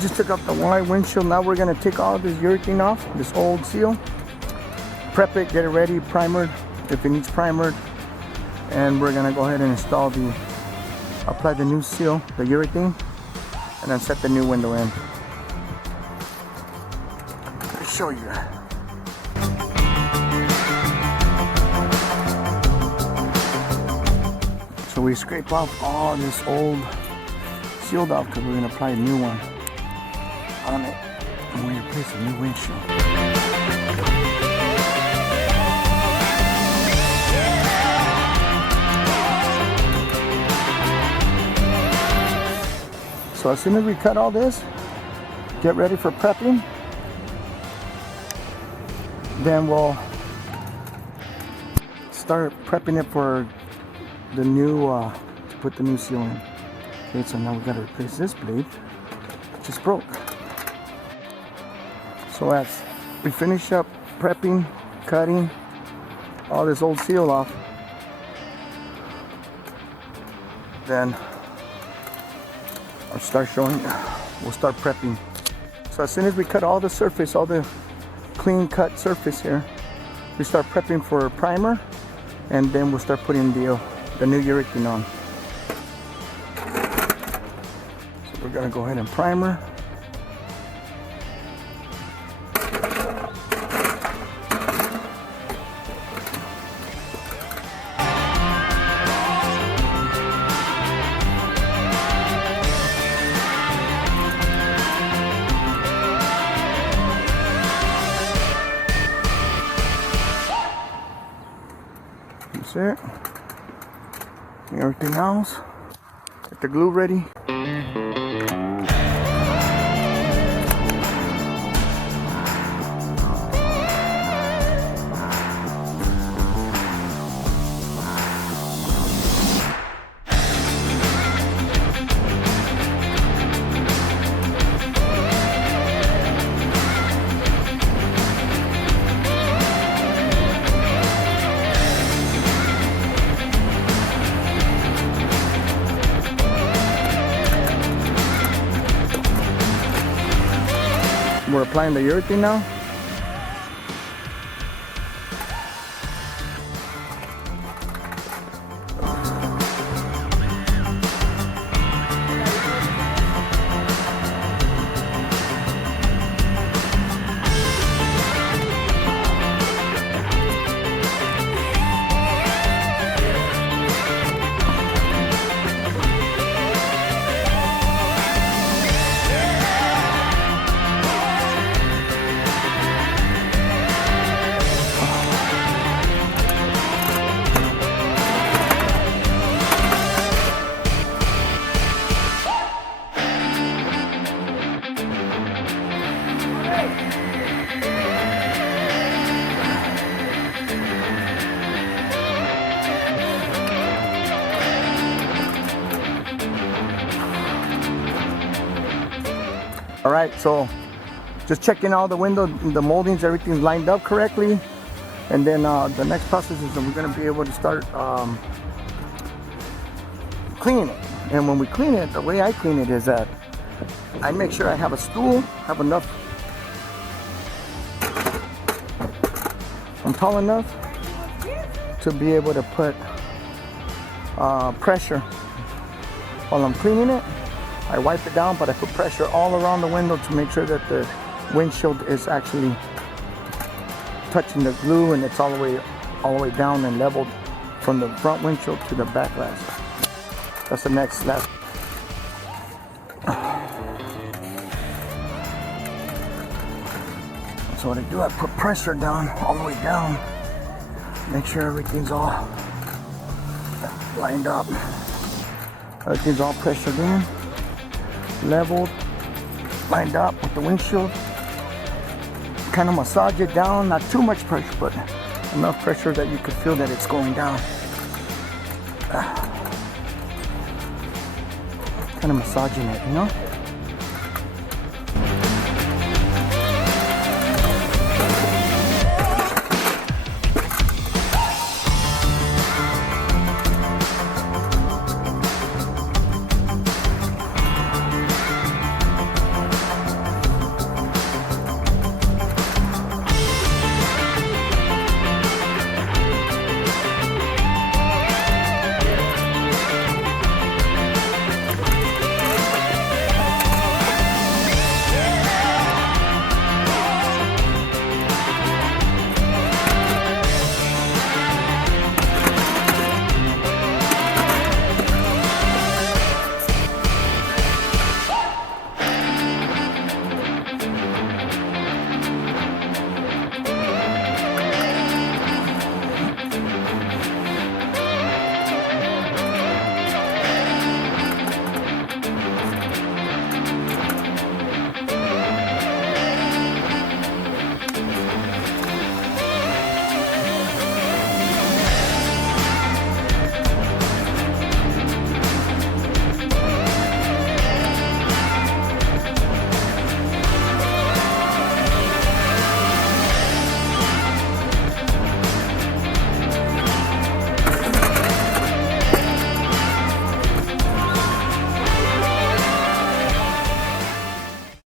just took off the wide windshield. Now we're gonna take all this urethane off, this old seal, prep it, get it ready, primered if it needs primered, and we're gonna go ahead and apply the new seal, the urethane, and then set the new window in. Let me show you. So we scrape off all this old sealed off because we're going to apply a new one on it, and we replace a new windshield. So as soon as we cut all this, get ready for prepping, then we'll start prepping it for the new, to put the new seal in. Okay, so now we got to replace this blade, which just broke. So as we finish up prepping, cutting all this old seal off, then I'll start showing, we'll start prepping. So as soon as we cut all the surface, all the clean cut surface here, we start prepping for primer, and then we'll start putting the new urethane on. So we're gonna go ahead and primer. That's it. Everything else, get the glue ready. We're applying the urethane now. All right, so just checking all the window, the moldings, everything's lined up correctly. And then the next process is that we're gonna be able to start cleaning it. And when we clean it, the way I clean it is that I make sure I have a stool, have enough, I'm tall enough to be able to put pressure while I'm cleaning it. I wipe it down, but I put pressure all around the window to make sure that the windshield is actually touching the glue and it's all the way down and leveled from the front windshield to the back glass. That's the next step. So what I do, I put pressure down, all the way down, make sure everything's all lined up. Everything's all pressured in, leveled, lined up with the windshield. Kind of massage it down, not too much pressure, but enough pressure that you could feel that it's going down. Kind of massaging it, you know?